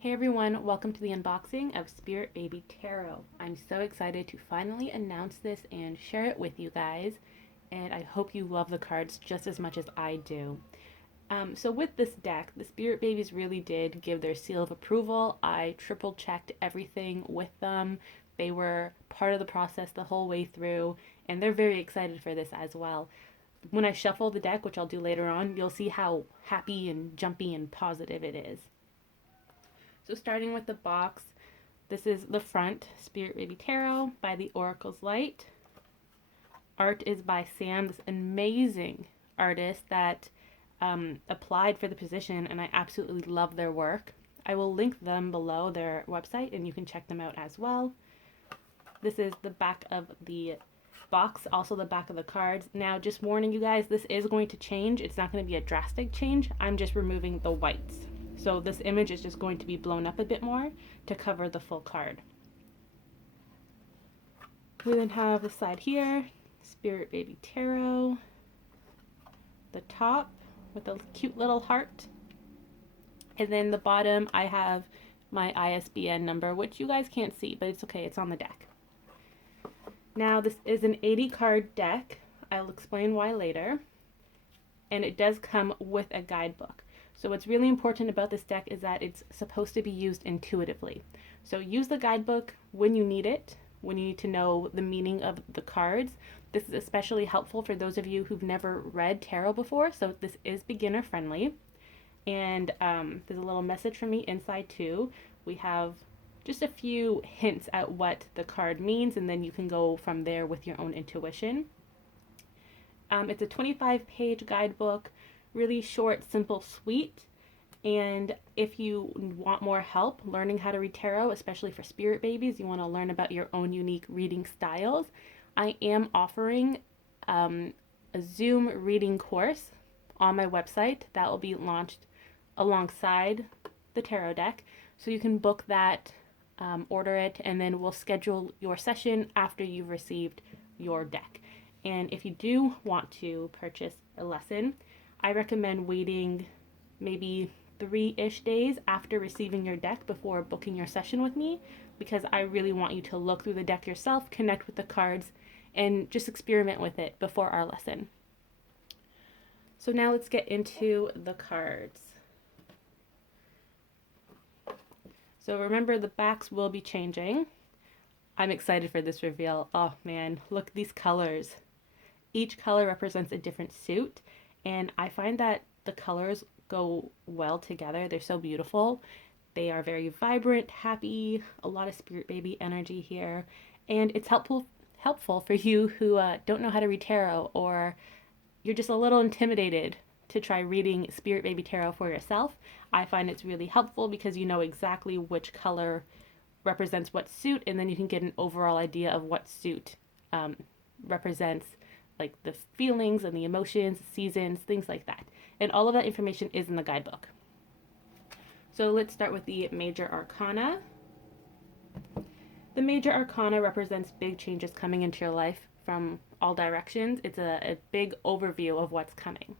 Hey everyone, welcome to the unboxing of Spirit Baby Tarot. I'm so excited to finally announce this and share it with you guys, and I hope you love the cards just as much as I do. So with this deck, the Spirit Babies really did give their seal of approval. I triple checked everything with them. They were part of the process the whole way through, and they're very excited for this as well. When I shuffle the deck, which I'll do later on, you'll see how happy and jumpy and positive it is. So starting with the box, this is the front, Spirit Baby Tarot by the Oracle's Light. Art is by Sam, this amazing artist that applied for the position, and I absolutely love their work. I will link them below, their website, and you can check them out as well. This is the back of the box, also the back of the cards. Now, just warning you guys, this is going to change. It's not going to be a drastic change. I'm just removing the whites. So this image is just going to be blown up a bit more to cover the full card. We then have the side here, Spirit Baby Tarot. The top with a cute little heart. And then the bottom, I have my ISBN number, which you guys can't see, but it's okay, it's on the deck. Now, this is an 80 card deck. I'll explain why later. And it does come with a guidebook. So what's really important about this deck is that it's supposed to be used intuitively. So use the guidebook when you need it, when you need to know the meaning of the cards. This is especially helpful for those of you who've never read tarot before, so this is beginner friendly. And there's a little message from me inside too. We have just a few hints at what the card means, and then you can go from there with your own intuition. It's a 25-page guidebook, really short, simple, sweet. And if you want more help learning how to read tarot, especially for spirit babies, you want to learn about your own unique reading styles, I am offering a Zoom reading course on my website that will be launched alongside the tarot deck. So you can book that, order it, and then we'll schedule your session after you've received your deck. And if you do want to purchase a lesson, I recommend waiting maybe 3-ish days after receiving your deck before booking your session with me, because I really want you to look through the deck yourself, connect with the cards, and just experiment with it before our lesson. So now let's get into the cards. So remember, the backs will be changing. I'm excited for this reveal. Oh man, look at these colors. Each color represents a different suit, and I find that the colors go well together. They're so beautiful. They are very vibrant, happy, a lot of spirit baby energy here, and it's helpful for you who don't know how to read tarot, or you're just a little intimidated to try reading Spirit Baby Tarot for yourself. I find it's really helpful because you know exactly which color represents what suit, and then you can get an overall idea of what suit represents, like the feelings and the emotions, seasons, things like that. And all of that information is in the guidebook. So let's start with the Major Arcana. The Major Arcana represents big changes coming into your life from all directions. It's a big overview of what's coming.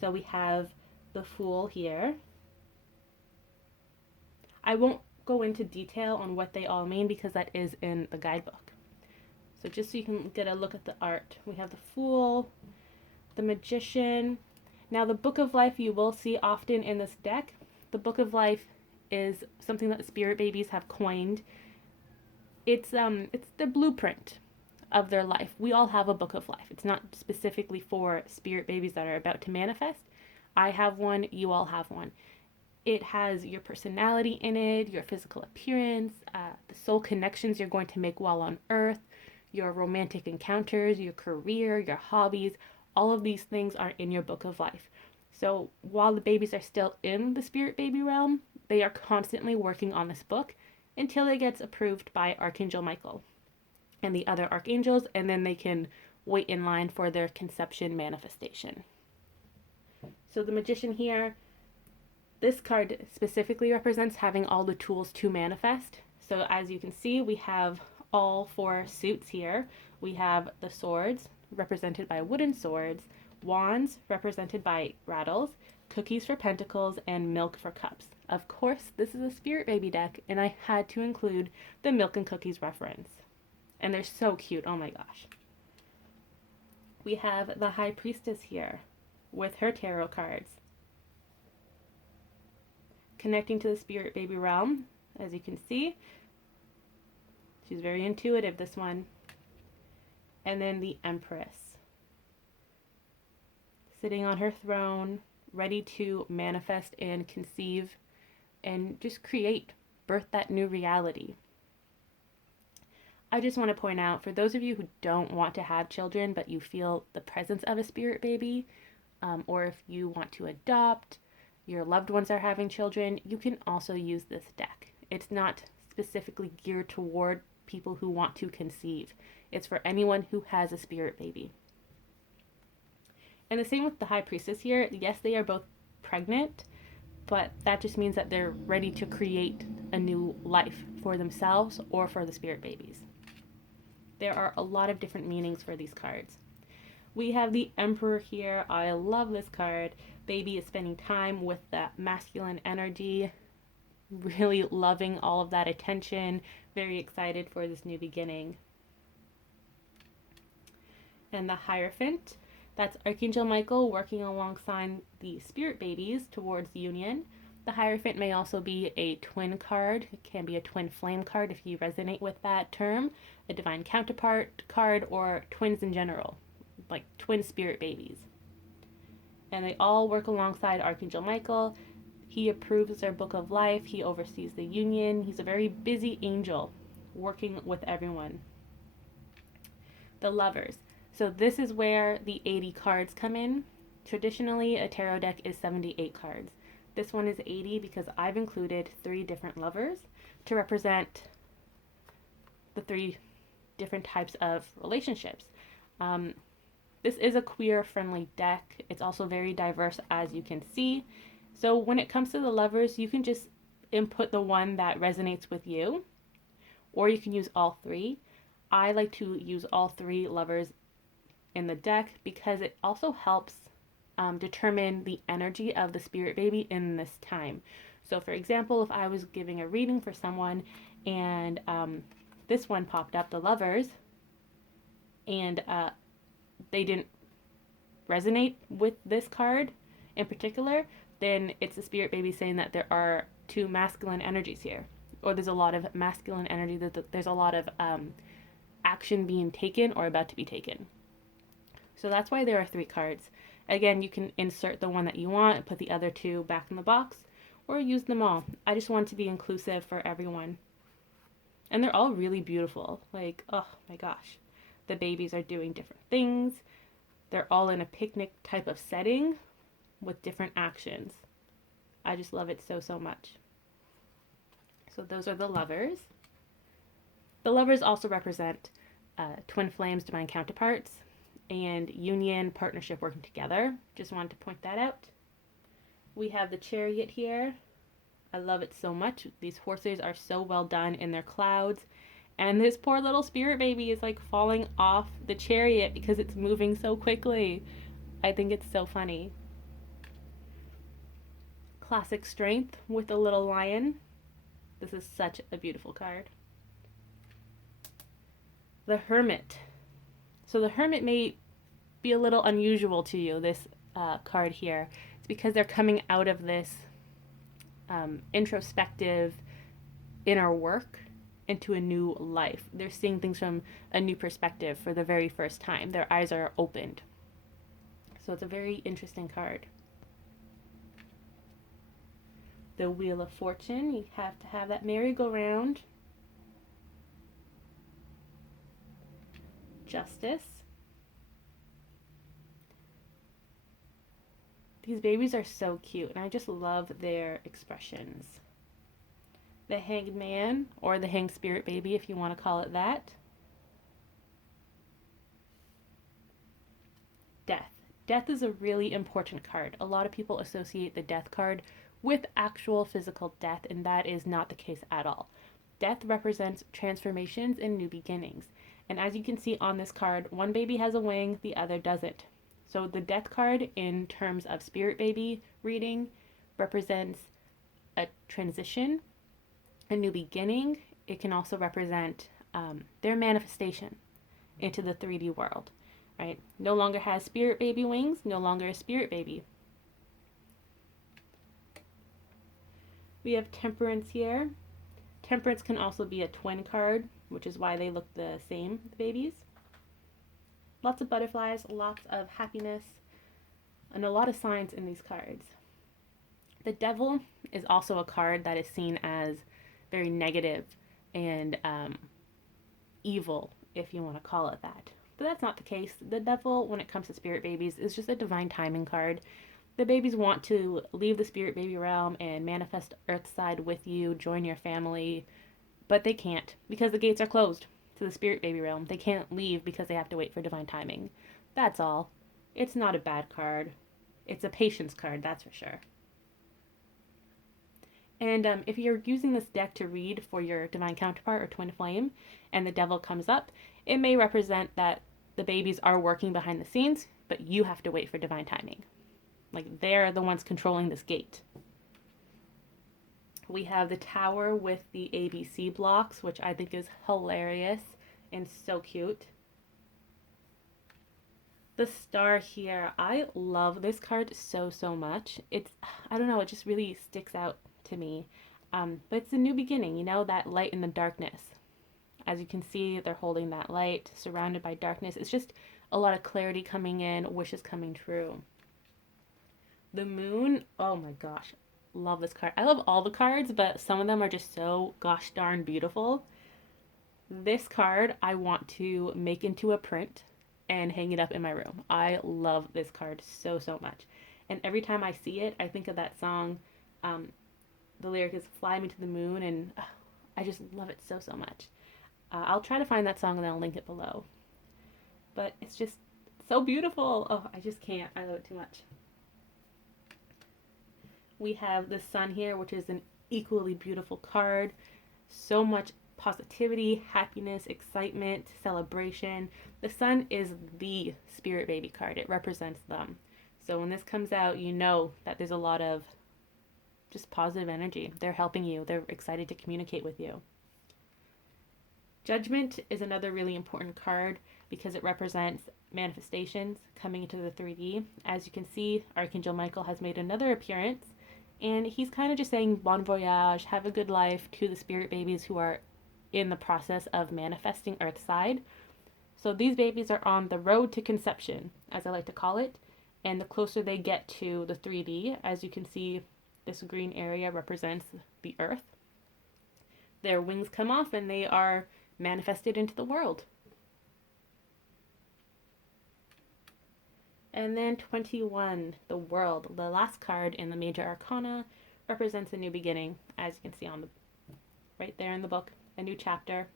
So we have the Fool here. I won't go into detail on what they all mean because that is in the guidebook. So just so you can get a look at the art, we have the Fool, the Magician. Now the Book of Life you will see often in this deck. The Book of Life is something that the spirit babies have coined. It's the blueprint of their life. We all have a book of life. It's not specifically for spirit babies that are about to manifest. I have one, you all have one. It has your personality in it, your physical appearance, the soul connections you're going to make while on earth, your romantic encounters, your career, your hobbies. All of these things are in your book of life. So while the babies are still in the spirit baby realm, they are constantly working on this book until it gets approved by Archangel Michael and the other archangels, and then they can wait in line for their conception manifestation. So the Magician here, this card specifically represents having all the tools to manifest. So as you can see, we have all 4 suits here. We have the swords, represented by wooden swords, wands, represented by rattles, Cookies for Pentacles, and Milk for Cups. Of course, this is a Spirit Baby deck, and I had to include the Milk and Cookies reference. And they're so cute, oh my gosh. We have the High Priestess here with her tarot cards. Connecting to the Spirit Baby realm, as you can see. She's very intuitive, this one. And then the Empress. Sitting on her throne, ready to manifest and conceive and just create, birth that new reality. I just want to point out, for those of you who don't want to have children, but you feel the presence of a spirit baby, or if you want to adopt, your loved ones are having children, you can also use this deck. It's not specifically geared toward people who want to conceive. It's for anyone who has a spirit baby. And the same with the High Priestess here. Yes, they are both pregnant, but that just means that they're ready to create a new life for themselves or for the spirit babies. There are a lot of different meanings for these cards. We have the Emperor here. I love this card. Baby is spending time with that masculine energy, really loving all of that attention, very excited for this new beginning. And the Hierophant, that's Archangel Michael working alongside the spirit babies towards union. The Hierophant may also be a twin card. It can be a twin flame card if you resonate with that term, a divine counterpart card, or twins in general, like twin spirit babies. And they all work alongside Archangel Michael. He approves their book of life. He oversees the union. He's a very busy angel working with everyone. The Lovers. So this is where the 80 cards come in. Traditionally, a tarot deck is 78 cards. This one is 80 because I've included 3 different lovers to represent the 3 different types of relationships. This is a queer-friendly deck. It's also very diverse, as you can see. So when it comes to the lovers, you can just input the one that resonates with you, or you can use all 3. I like to use all 3 lovers in the deck because it also helps determine the energy of the spirit baby in this time. So for example, if I was giving a reading for someone and this one popped up, the Lovers, and they didn't resonate with this card in particular, then it's the spirit baby saying that there are 2 masculine energies here, or there's a lot of masculine energy, that there's a lot of action being taken or about to be taken. So that's why there are 3 cards. Again, you can insert the one that you want and put the other 2 back in the box, or use them all. I just want to be inclusive for everyone. And they're all really beautiful. Like, oh my gosh. The babies are doing different things. They're all in a picnic type of setting with different actions. I just love it so, so much. So those are the Lovers. The Lovers also represent twin flames, divine counterparts, and union, partnership, working together. Just wanted to point that out. We have the Chariot here. I love it so much. These horses are so well done in their clouds. And this poor little spirit baby is like falling off the chariot because it's moving so quickly. I think it's so funny. Classic Strength with a little lion. This is such a beautiful card. The Hermit. So the Hermit may be a little unusual to you, this card here. It's because they're coming out of this introspective inner work into a new life. They're seeing things from a new perspective for the very first time. Their eyes are opened. So it's a very interesting card. The Wheel of Fortune. You have to have that merry-go-round. Justice. These babies are so cute, and I just love their expressions. The Hanged Man, or the Hanged Spirit Baby, if you want to call it that. Death. Death is a really important card. A lot of people associate the Death card with actual physical death, and that is not the case at all. Death represents transformations and new beginnings. And as you can see on this card, one baby has a wing, the other doesn't. So the death card in terms of spirit baby reading represents a transition, a new beginning. It can also represent their manifestation into the 3D world, right? No longer has spirit baby wings, no longer a spirit baby. We have Temperance here. Temperance can also be a twin card, which is why they look the same, the babies. Lots of butterflies, lots of happiness, and a lot of signs in these cards. The Devil is also a card that is seen as very negative and evil, if you want to call it that. But that's not the case. The Devil, when it comes to spirit babies, is just a divine timing card. The babies want to leave the spirit baby realm and manifest Earthside with you, join your family, but they can't because the gates are closed to the spirit baby realm. They can't leave because they have to wait for divine timing. That's all. It's not a bad card. It's a patience card, that's for sure. And if you're using this deck to read for your divine counterpart or twin flame and the Devil comes up, it may represent that the babies are working behind the scenes, but you have to wait for divine timing. Like, they're the ones controlling this gate. We have the Tower with the ABC blocks, which I think is hilarious and so cute. The Star here, I love this card so much. I don't know, it just really sticks out to me. But it's a new beginning, you know, that light in the darkness. As you can see, they're holding that light, surrounded by darkness. It's just a lot of clarity coming in, wishes coming true. The Moon, oh my gosh, love this card. I love all the cards, but some of them are just so gosh darn beautiful. This card I want to make into a print and hang it up in my room. I love this card so much. And every time I see it, I think of that song. The lyric is "Fly Me to the Moon," and I just love it so much. I'll try to find that song and I'll link it below. But it's just so beautiful. Oh, I just can't. I love it too much. We have the Sun here, which is an equally beautiful card. So much positivity, happiness, excitement, celebration. The Sun is the spirit baby card. It represents them. So when this comes out, you know that there's a lot of just positive energy. They're helping you. They're excited to communicate with you. Judgment is another really important card because it represents manifestations coming into the 3D. As you can see, Archangel Michael has made another appearance, and he's kind of just saying bon voyage, have a good life to the spirit babies who are in the process of manifesting Earthside. So these babies are on the road to conception, as I like to call it, and the closer they get to the 3D, as you can see, this green area represents the Earth. Their wings come off and they are manifested into the world. And then 21, the World. The last card in the major arcana represents a new beginning, as you can see on the right there in the book, a new chapter.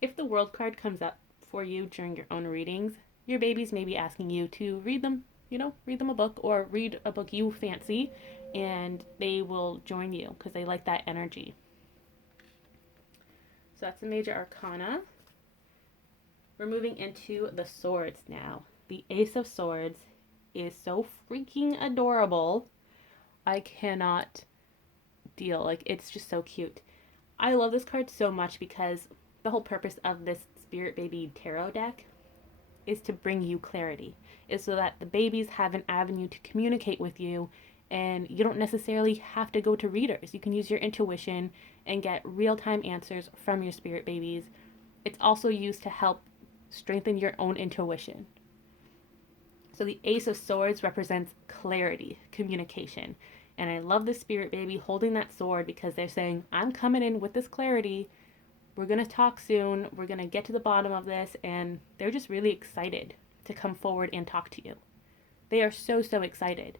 If the World card comes up for you during your own readings, your babies may be asking you to read them, read them a book, or read a book you fancy, and they will join you because they like that energy. So that's the major arcana. We're moving into the swords now. The Ace of Swords is so freaking adorable. I cannot deal. Like, it's just so cute. I love this card so much because the whole purpose of this Spirit Baby Tarot deck is to bring you clarity. Is so that the babies have an avenue to communicate with you, and you don't necessarily have to go to readers. You can use your intuition and get real-time answers from your spirit babies. It's also used to help strengthen your own intuition. So the Ace of Swords represents clarity, communication. And I love the spirit baby holding that sword because they're saying, I'm coming in with this clarity. We're going to talk soon. We're going to get to the bottom of this. And they're just really excited to come forward and talk to you. They are so excited.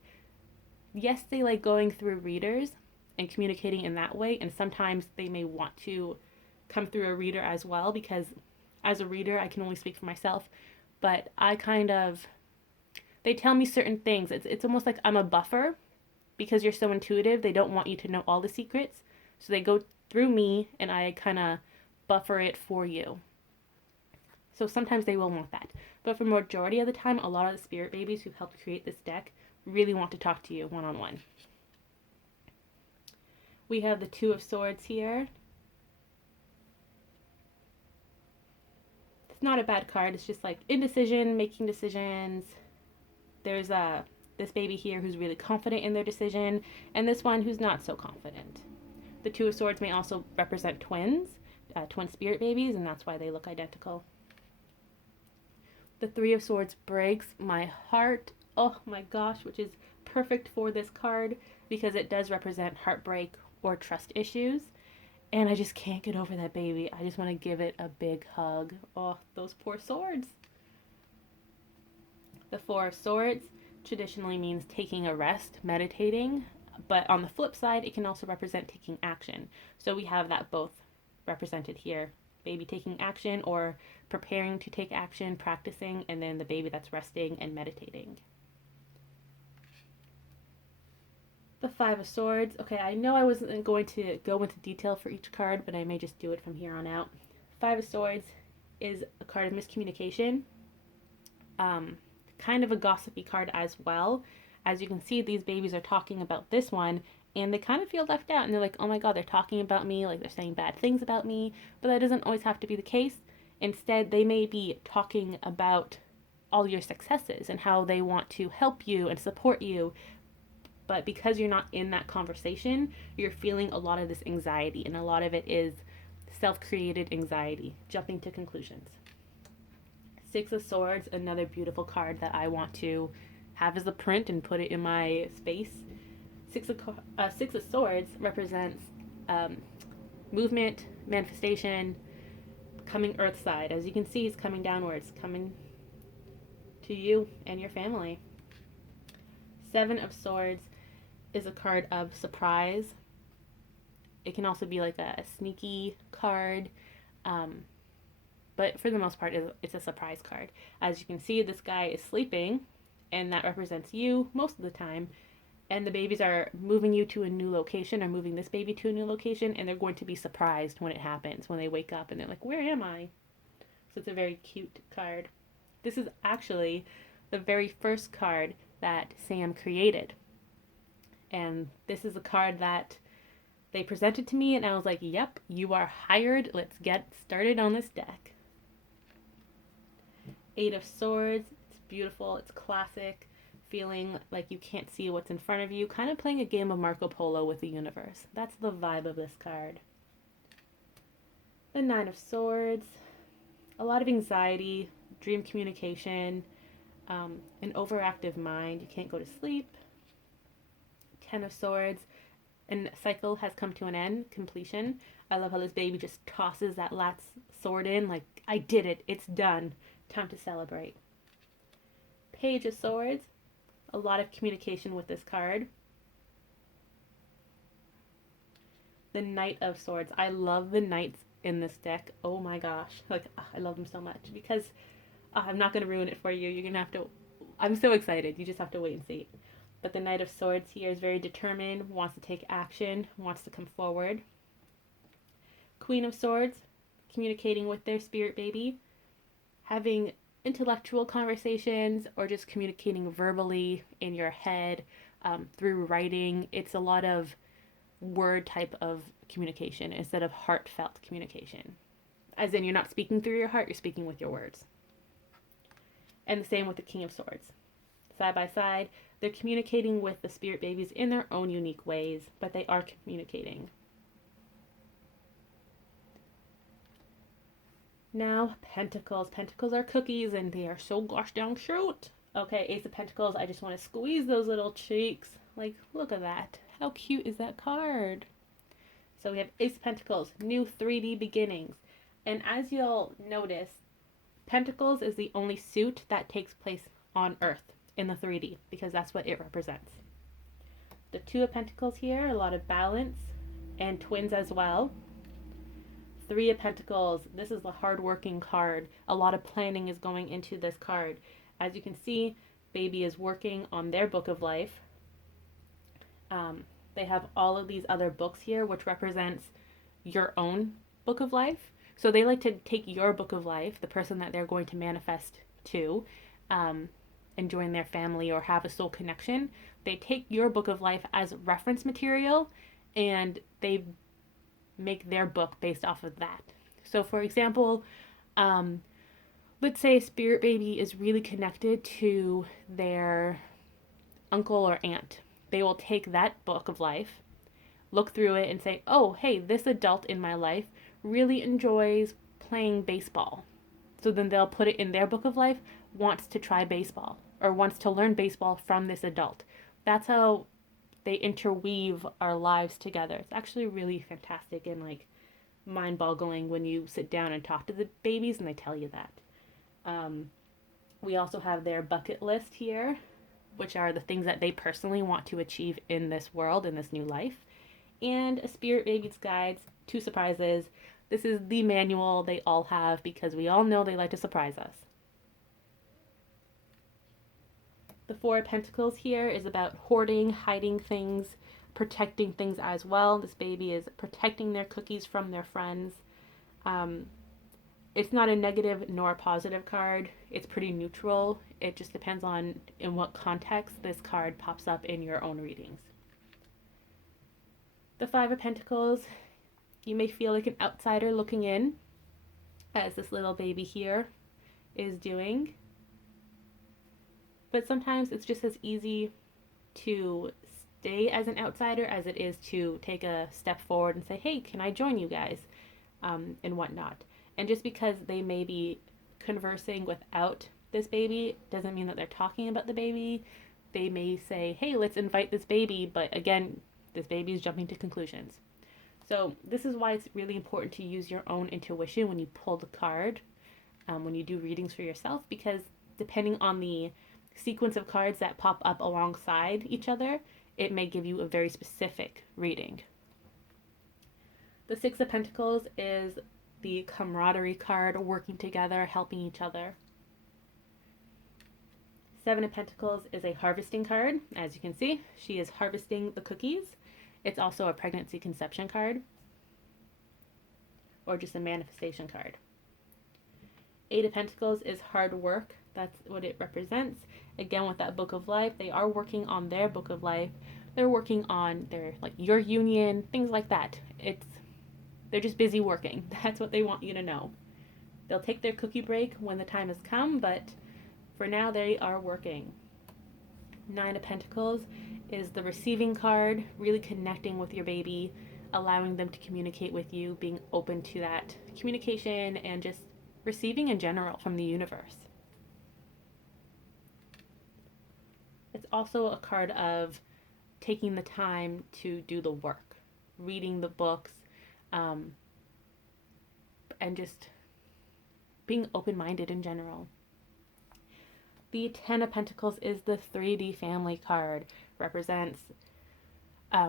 Yes, they like going through readers and communicating in that way. And sometimes they may want to come through a reader as well, because as a reader, I can only speak for myself. But they tell me certain things. It's almost like I'm a buffer because you're so intuitive. They don't want you to know all the secrets. So they go through me and I kind of buffer it for you. So sometimes they will want that. But for majority of the time, a lot of the spirit babies who helped create this deck really want to talk to you one-on-one. We have the Two of Swords here. It's not a bad card. It's just like indecision, making decisions. There's this baby here who's really confident in their decision, and this one who's not so confident. The Two of Swords may also represent twins, twin spirit babies, and that's why they look identical. The Three of Swords breaks my heart. Oh my gosh, which is perfect for this card because it does represent heartbreak or trust issues. And I just can't get over that baby. I just want to give it a big hug. Oh, those poor swords. The Four of Swords traditionally means taking a rest, meditating. But on the flip side, it can also represent taking action. So we have that both represented here. Baby taking action or preparing to take action, practicing, and then the baby that's resting and meditating. The Five of Swords. Okay, I know I wasn't going to go into detail for each card, but I may just do it from here on out. Five of Swords is a card of miscommunication. Kind of a gossipy card as well. As you can see, these babies are talking about this one, and they kind of feel left out, and they're like, oh my god, they're talking about me, like they're saying bad things about me, but that doesn't always have to be the case. Instead, they may be talking about all your successes and how they want to help you and support you, but because you're not in that conversation, you're feeling a lot of this anxiety, and a lot of it is self-created anxiety, jumping to conclusions. Six of Swords, another beautiful card that I want to have as a print and put it in my space. Six of Swords represents movement, manifestation, coming earth side. As you can see, he's coming downwards, coming to you and your family. Seven of Swords is a card of surprise. It can also be like a sneaky card, but for the most part, it's a surprise card. As you can see, this guy is sleeping, and that represents you most of the time. And the babies are moving you to a new location, or moving this baby to a new location, and they're going to be surprised when it happens, when they wake up and they're like, where am I? So it's a very cute card. This is actually the very first card that Sam created. And this is a card that they presented to me, and I was like, yep, you are hired. Let's get started on this deck. Eight of Swords. It's beautiful. It's classic. Feeling like you can't see what's in front of you. Kind of playing a game of Marco Polo with the universe. That's the vibe of this card. The Nine of Swords. A lot of anxiety, dream communication, an overactive mind. You can't go to sleep. Ten of Swords. And cycle has come to an end, completion. I love how this baby just tosses that last sword in, like, I did it, it's done. Time to celebrate. Page of Swords. A lot of communication with this card. The Knight of Swords. I love the knights in this deck. Oh my gosh. Like, I love them so much because I'm not going to ruin it for you. You're going to have to, I'm so excited. You just have to wait and see. But the Knight of Swords here is very determined, wants to take action, wants to come forward. Queen of Swords, communicating with their spirit baby, having intellectual conversations or just communicating verbally in your head through writing. It's a lot of word type of communication instead of heartfelt communication. As in, you're not speaking through your heart, you're speaking with your words. And the same with the King of Swords. Side by side, they're communicating with the spirit babies in their own unique ways, but they are communicating. Now, Pentacles. Pentacles are cookies, and they are so gosh darn cute. Okay, Ace of Pentacles, I just want to squeeze those little cheeks. Like, look at that. How cute is that card? So we have Ace of Pentacles, new 3D beginnings. And as you'll notice, Pentacles is the only suit that takes place on Earth in the 3D, because that's what it represents. The Two of Pentacles here, a lot of balance, and twins as well. Three of Pentacles, this is the hard-working card. A lot of planning is going into this card. As you can see, baby is working on their book of life. They have all of these other books here, which represents your own book of life. So they like to take your book of life, the person that they're going to manifest to and join their family or have a soul connection, they take your book of life as reference material and they make their book based off of that. So, for example, let's say a spirit baby is really connected to their uncle or aunt. They will take that book of life, look through it, and say, oh, hey, this adult in my life really enjoys playing baseball. So then they'll put it in their book of life, wants to try baseball or wants to learn baseball from this adult. That's how they interweave our lives together. It's actually really fantastic and like mind-boggling when you sit down and talk to the babies and they tell you that. We also have their bucket list here, which are the things that they personally want to achieve in this world, in this new life. And a spirit baby's guides, 2 surprises. This is the manual they all have because we all know they like to surprise us. The 4 of Pentacles here is about hoarding, hiding things, protecting things as well. This baby is protecting their cookies from their friends. It's not a negative nor a positive card. It's pretty neutral. It just depends on in what context this card pops up in your own readings. The 5 of Pentacles, you may feel like an outsider looking in, as this little baby here is doing. But sometimes it's just as easy to stay as an outsider as it is to take a step forward and say, hey, can I join you guys? And whatnot. And just because they may be conversing without this baby doesn't mean that they're talking about the baby. They may say, hey, let's invite this baby. But again, this baby is jumping to conclusions. So this is why it's really important to use your own intuition when you pull the card, when you do readings for yourself, because depending on the sequence of cards that pop up alongside each other, it may give you a very specific reading. The 6 of Pentacles is the camaraderie card, working together, helping each other. 7 of Pentacles is a harvesting card. As you can see, she is harvesting the cookies. It's also a pregnancy conception card, or just a manifestation card. 8 of Pentacles is hard work. That's what it represents. Again, with that book of life, they are working on their book of life. They're working on their, like, your union, things like that. They're just busy working. That's what they want you to know. They'll take their cookie break when the time has come, but for now they are working. 9 of Pentacles is the receiving card, really connecting with your baby, allowing them to communicate with you, being open to that communication and just receiving in general from the universe. It's also a card of taking the time to do the work, reading the books, and just being open-minded in general. The 10 of Pentacles is the 3D family card. Represents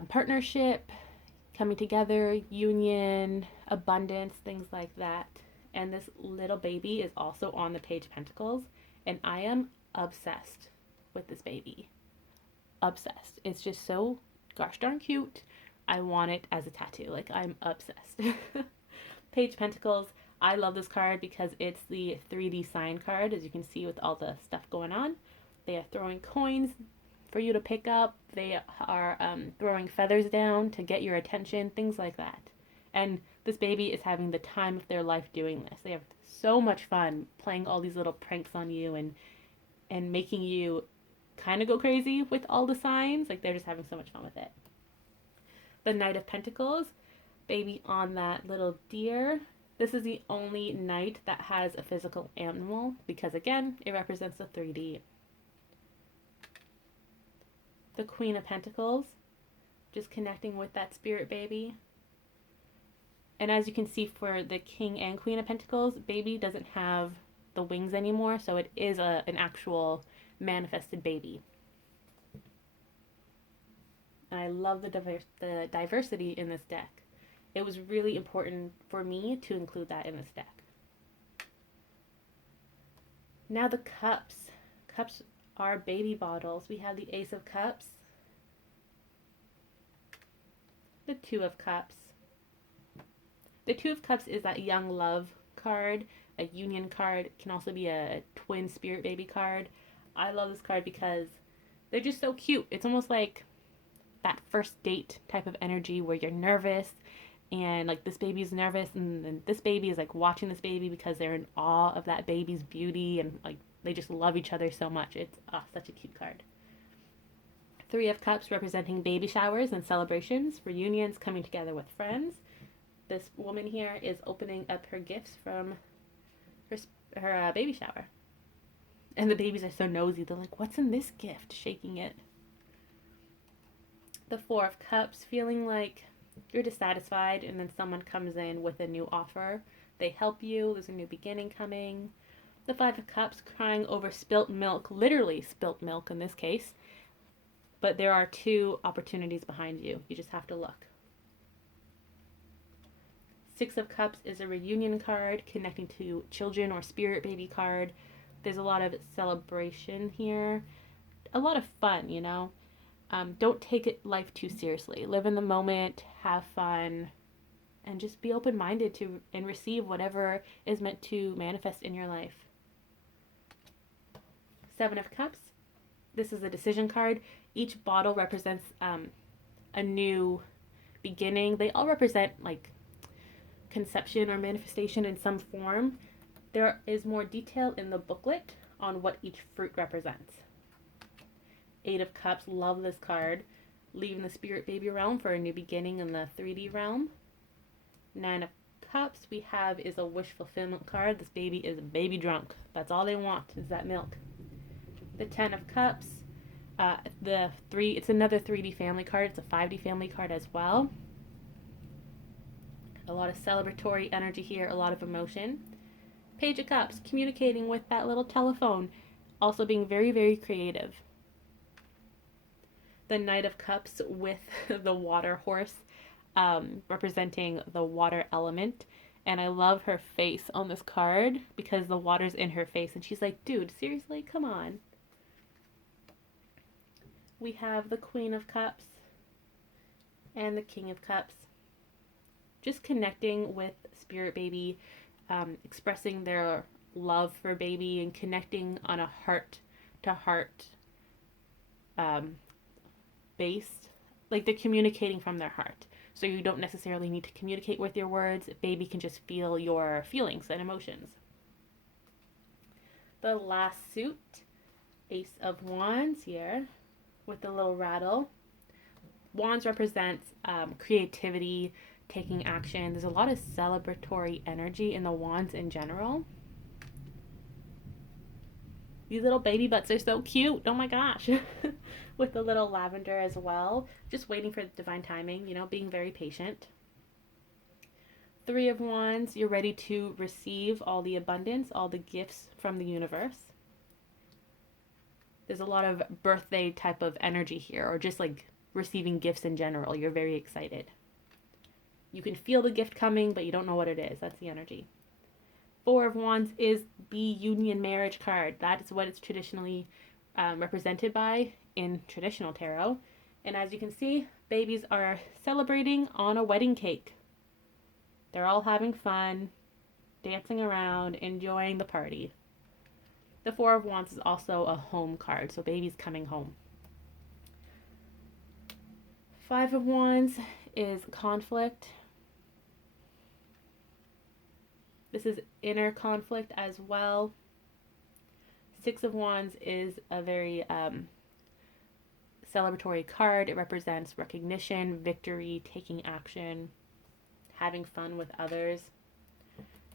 partnership, coming together, union, abundance, things like that. And this little baby is also on the Page of Pentacles, and I am obsessed with this baby. Obsessed. It's just so gosh darn cute. I want it as a tattoo. Like, I'm obsessed. Page of Pentacles. I love this card because it's the 3D sign card, as you can see with all the stuff going on. They are throwing coins for you to pick up. They are throwing feathers down to get your attention, things like that. And this baby is having the time of their life doing this. They have so much fun playing all these little pranks on you and making you kind of go crazy with all the signs. Like, they're just having so much fun with it. The Knight of Pentacles, baby on that little deer. This is the only knight that has a physical animal because, again, it represents the 3D. The Queen of Pentacles, just connecting with that spirit baby. And as you can see for the King and Queen of Pentacles, baby doesn't have the wings anymore, so it is an actual manifested baby. And I love the diversity in this deck. It was really important for me to include that in this deck. Now the cups. Cups are baby bottles. We have the Ace of Cups, the Two of Cups. The Two of Cups is that young love card, a union card. It can also be a twin spirit baby card. I love this card because they're just so cute. It's almost like that first date type of energy where you're nervous and like this baby is nervous, and then this baby is like watching this baby because they're in awe of that baby's beauty, and like they just love each other so much. It's such a cute card. Three of Cups representing baby showers and celebrations, reunions, coming together with friends. This woman here is opening up her gifts from her baby shower. And the babies are so nosy. They're like, what's in this gift? Shaking it. The Four of Cups, feeling like you're dissatisfied and then someone comes in with a new offer. They help you. There's a new beginning coming. The Five of Cups, crying over spilt milk. Literally spilt milk in this case. But there are two opportunities behind you. You just have to look. Six of Cups is a reunion card connecting to children or spirit baby card. There's a lot of celebration here. A lot of fun, you know. Don't take life too seriously. Live in the moment, have fun, and just be open-minded to and receive whatever is meant to manifest in your life. Seven of Cups. This is a decision card. Each bottle represents a new beginning. They all represent like conception or manifestation in some form. There is more detail in the booklet on what each fruit represents. Eight of Cups, love this card. Leaving the spirit baby realm for a new beginning in the 3D realm. Nine of Cups we have is a wish fulfillment card. This baby is baby drunk. That's all they want is that milk. The 10 of Cups, it's another 3D family card. It's a 5D family card as well. A lot of celebratory energy here, a lot of emotion. Page of Cups, communicating with that little telephone. Also being very, very creative. The Knight of Cups with the water horse, representing the water element. And I love her face on this card because the water's in her face. And she's like, dude, seriously? Come on. We have the Queen of Cups and the King of Cups. Just connecting with spirit baby, expressing their love for baby and connecting on a heart-to-heart based. Like they're communicating from their heart. So you don't necessarily need to communicate with your words. Baby can just feel your feelings and emotions. The last suit, Ace of Wands here with the little rattle. Wands represents creativity, taking action. There's a lot of celebratory energy in the wands in general. These little baby butts are so cute. Oh my gosh. With the little lavender as well. Just waiting for divine timing, you know, being very patient. Three of Wands, you're ready to receive all the abundance, all the gifts from the universe. There's a lot of birthday type of energy here, or just like receiving gifts in general. You're very excited. You can feel the gift coming, but you don't know what it is. That's the energy. Four of Wands is the union marriage card. That is what it's traditionally represented by in traditional tarot. And as you can see, babies are celebrating on a wedding cake. They're all having fun, dancing around, enjoying the party. The Four of Wands is also a home card, so baby's coming home. Five of Wands is conflict. This is inner conflict as well. Six of Wands is a very celebratory card. It represents recognition, victory, taking action, having fun with others.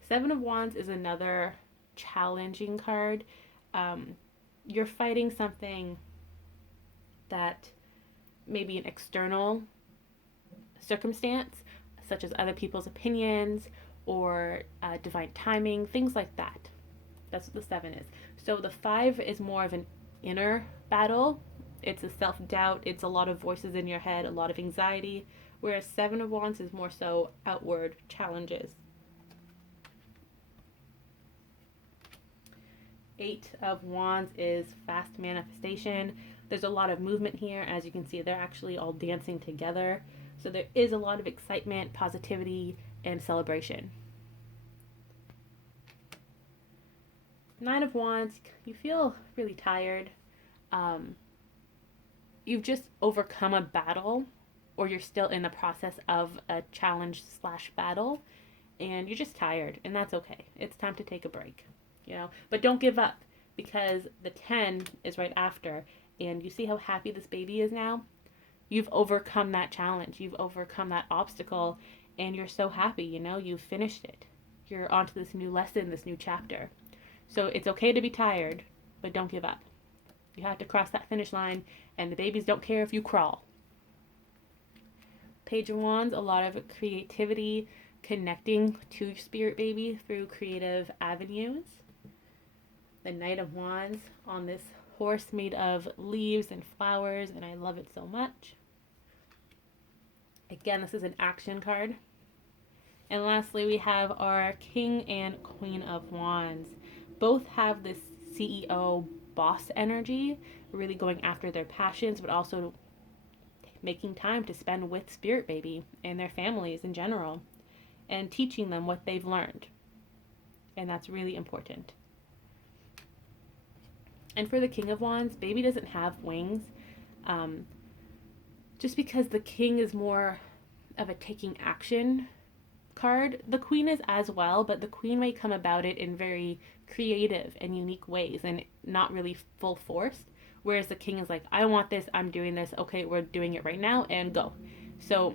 Seven of Wands is another challenging card. You're fighting something that may be an external circumstance, such as other people's opinions or divine timing, things like that. That's what the seven is. So the five is more of an inner battle. It's a self-doubt. It's a lot of voices in your head, a lot of anxiety, whereas Seven of Wands is more so outward challenges. Eight of Wands is fast manifestation. There's a lot of movement here. As you can see, they're actually all dancing together. So there is a lot of excitement, positivity, and celebration. Nine of Wands, you feel really tired. Um, you've just overcome a battle, or you're still in the process of a challenge slash battle, and you're just tired, and that's okay. It's time to take a break, you know. But don't give up, because the 10 is right after, and you see how happy this baby is now? You've overcome that challenge, you've overcome that obstacle, and you're so happy, you know, you've finished it. You're onto this new lesson, this new chapter. So it's okay to be tired, but don't give up. You have to cross that finish line, and the babies don't care if you crawl. Page of Wands, a lot of creativity, connecting to your spirit baby through creative avenues. The Knight of Wands on this horse made of leaves and flowers, and I love it so much. Again, this is an action card. And lastly, we have our King and Queen of Wands. Both have this CEO boss energy, really going after their passions, but also making time to spend with Spirit Baby and their families in general, and teaching them what they've learned. And that's really important. And for the King of Wands, Baby doesn't have wings. Just because the King is more of a taking action card, the Queen is as well, but the Queen may come about it in very creative and unique ways and not really full force. Whereas the King is like, I want this, I'm doing this, okay, we're doing it right now, and go. So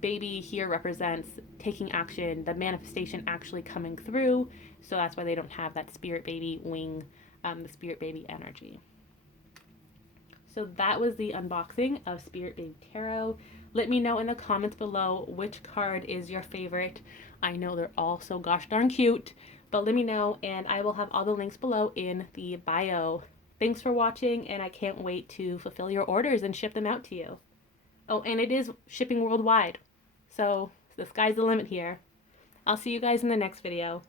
Baby here represents taking action, the manifestation actually coming through. So that's why they don't have that Spirit Baby wing, the Spirit Baby energy. So that was the unboxing of Spirit Baby Tarot. Let me know in the comments below which card is your favorite. I know they're all so gosh darn cute, but let me know, and I will have all the links below in the bio. Thanks for watching, and I can't wait to fulfill your orders and ship them out to you. Oh, and it is shipping worldwide, so the sky's the limit here. I'll see you guys in the next video.